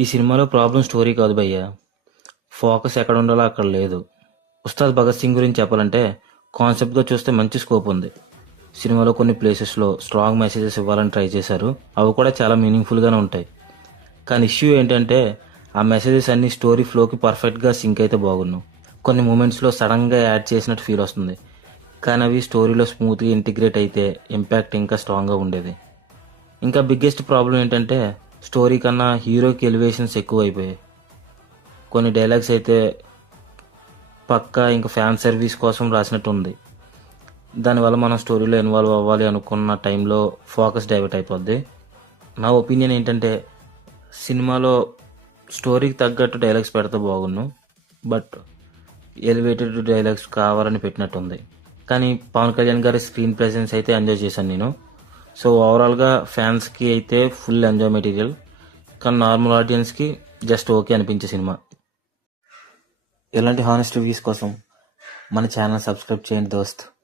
ఈ సినిమాలో problem story కాదు భయ్యా. ఫోకస్ ఎక్కడ ఉండాలో అక్కడ లేదు. ఉస్తాద్ భగత్ సింగ్ గురించి చెప్పాలంటే కాన్సెప్ట్గా చూస్తే మంచి స్కోప్ ఉంది. సినిమాలో కొన్ని ప్లేసెస్లో స్ట్రాంగ్ మెసేజెస్ ఇవ్వాలని ట్రై చేశారు. అవి కూడా చాలా మీనింగ్ఫుల్గానే ఉంటాయి. కానీ ఇష్యూ ఏంటంటే ఆ మెసేజెస్ అన్ని స్టోరీ ఫ్లోకి పర్ఫెక్ట్గా సింక్ అయితే బాగున్ను. కొన్ని మూమెంట్స్లో సడన్గా యాడ్ చేసినట్టు ఫీల్ వస్తుంది. కానీ అవి స్టోరీలో స్మూత్గా ఇంటిగ్రేట్ అయితే ఇంపాక్ట్ ఇంకా స్ట్రాంగ్గా ఉండేది. ఇంకా బిగ్గెస్ట్ ప్రాబ్లం ఏంటంటే స్టోరీ కన్నా హీరోకి ఎలివేషన్స్ ఎక్కువ అయిపోయాయి. కొన్ని డైలాగ్స్ అయితే పక్కా ఇంకా ఫ్యాన్ సర్వీస్ కోసం రాసినట్టు ఉంది. దానివల్ల మనం స్టోరీలో ఇన్వాల్వ్ అవ్వాలి అనుకున్న టైంలో ఫోకస్ డైవర్ట్ అయిపోద్ది. నా ఒపీనియన్ ఏంటంటే సినిమాలో స్టోరీకి తగ్గట్టు డైలాగ్స్ పెడితే బాగున్ను. బట్ ఎలివేటెడ్ డైలాగ్స్ కావాలని పెట్టినట్టుంది. కానీ పవన్ కళ్యాణ్ గారి స్క్రీన్ ప్రెజెన్స్ అయితే ఎంజాయ్ చేశాను నేను. సో ఓవరాల్గా ఫ్యాన్స్కి అయితే ఫుల్ ఎంజాయ్ మెటీరియల్. కానీ నార్మల్ ఆడియన్స్కి జస్ట్ ఓకే అనిపించే సినిమా. ఇలాంటి హానెస్ట్ రివ్యూస్ కోసం మన ఛానల్ సబ్స్క్రైబ్ చేయండి దోస్త్.